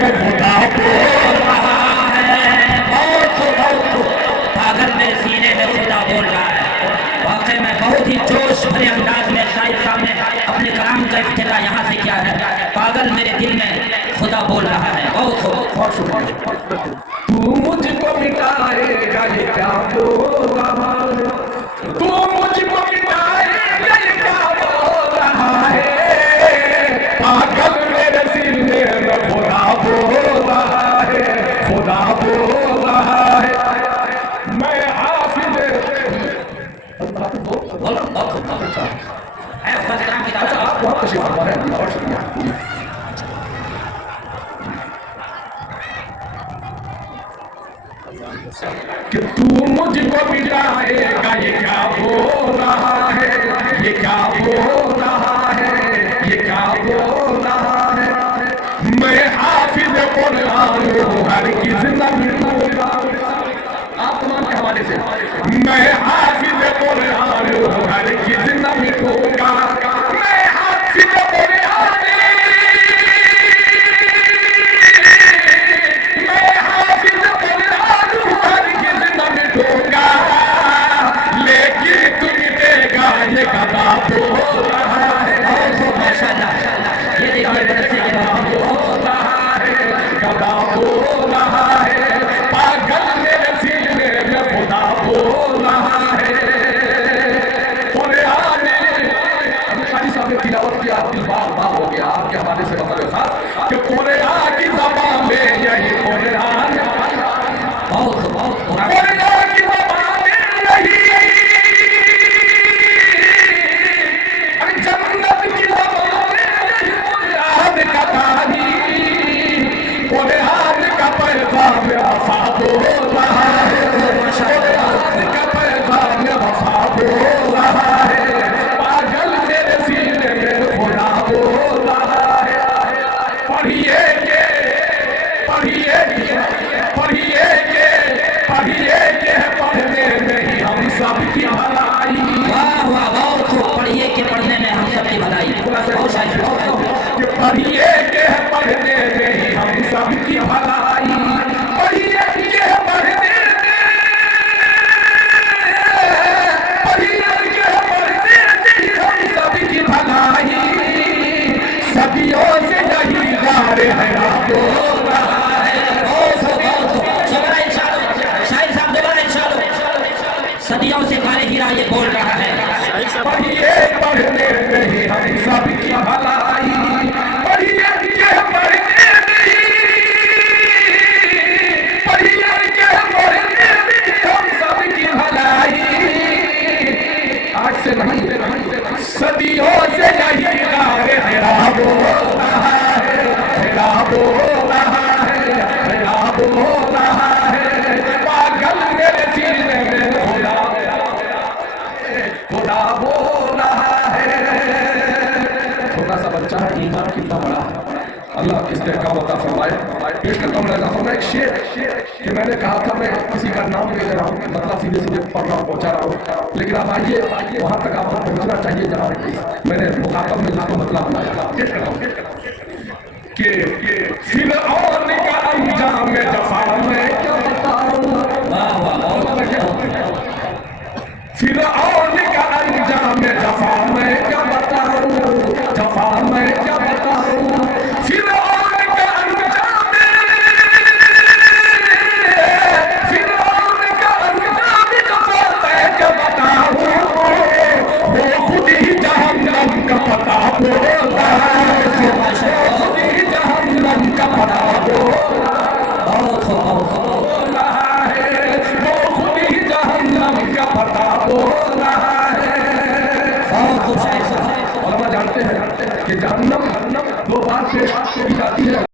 खुदा बोल रहा है, बहुत पागल मेरे सीने में खुदा बोल रहा है। वाकई में बहुत ही जोश भरे अंदाज में शाहिद साहब ने अपने कलाम का इफ्तिताह यहाँ से किया है। पागल मेरे दिल में खुदा बोल रहा है। बहुत शुक्रिया। तू मुझको मिटाएगा ये क्या बोल रहा है, तू मुझको मिटाएगा ये क्या बोल रहा है, पागल मेरे सीने में खुदा बोल रहा है, खुदा बोल रहा है। मैं हाफिज आप बहुत खुशी बात है, बहुत शुक्रिया। कि तू मुझको मिटाएगा ये क्या बोल रहा है, ये क्या बोल रहा है, ये क्या बोल रहा है। मैं हाफिज कुरान हूँ, हरगिज़ न मिटूंगा। आत्मा के हवाले से मैं हाफिज कुरान हूँ, हरगिज़ न मिटूंगा। मैं हाफिज कुरान, मैं हाफिज कुरान हूँ, हरगिज़ न मिटूंगा। लेकिन तू मिटेगा ये गदा बोल रहा है, माशाल्लाह, ये देखिए मदरसे के बाद बोल रहा है, गदा बोल रहा है। पागल मेरे सीने में खुदा बोल रहा है। कुरान अभी खाली साहब ने तिलावत किया, दिल बाग हो गया आपके हवाले से मतलब खास कि कुरान की ज़बान में यही कुरान, बहुत कुरान की ज़बान में यही, अरे जन्नत की ज़बान में यही कुरान का कहानी, कुरान का पैगाम वफा बोल रहा है, कुरान का पैगाम वफा बोल रहा है। पागल मेरे सीने में खुदा बोल रहा है। पढ़िए के पढ़िए के पढ़िए के पढ़िए के, पढ़ने में ही हम सबकी भलाई। वाह वाह, बहुत खूब। पढ़िए के पढ़ने में हम सबकी भलाई। बहुत शायद कि पढ़िए के पढ़ने में ही हम सबकी भलाई। पढ़िए के पढ़ने में, पढ़िए के पढ़ने में ही हम सबकी भलाई। सदियों से यही गारे है बोल रहा है। शाहिद साहब दोबारा इंशाअल्लाह। सदियों से गारे गिरा ये बोल रहा है। पढ़िए पढ़ने में ही हम सबकी भलाई। पढ़िए के पढ़ने में ही, पढ़िए के पढ़ने में ही हम सबकी भलाई। आज से नहीं सदियों से यही गारे हेरा बोल रहा है, हेरा बोल रहा है, हेरा बोल रहा है। पागल मेरे सीने में खुदा बोल रहा है। छोटा सा बच्चा है, ईमान कितना बड़ा है। अल्लाह इस्तेकाम अता फरमाए। पेश करता हूँ लगा फरमाए एक शेर कि मैंने कहा था मैं किसी का नाम ले रहा हूँ, मतलब सीधे सीधे पढ़ रहा हूँ, पहुँचा रहा हूँ, लेकिन आप आइए वहाँ तक आपको पहुँचना चाहिए जहाँ मैंने मुखातब में जिसको मतलब बनाया था। पेश करता हूँ कि फिरऔन का अंजाम जफा मैं क्या बताऊँ। वाह वाह, फिरऔन का अंजाम जफा मैं क्या बताऊं, जफा मैं क्या बताऊं। फिरऔन का अंजाम, फिरऔन का अंजाम जफा मैं क्या बताऊं। वो खुद ही जहन्नम का पता बोलता है, खुद ही जहन्नम का पता बोलता है, वो खुद ही जहन्नम का पता बोल रहा है। बहुत खूब शाहिद साहब। और जानते हैं कि जहन्नम दो बार पेश की जाती है।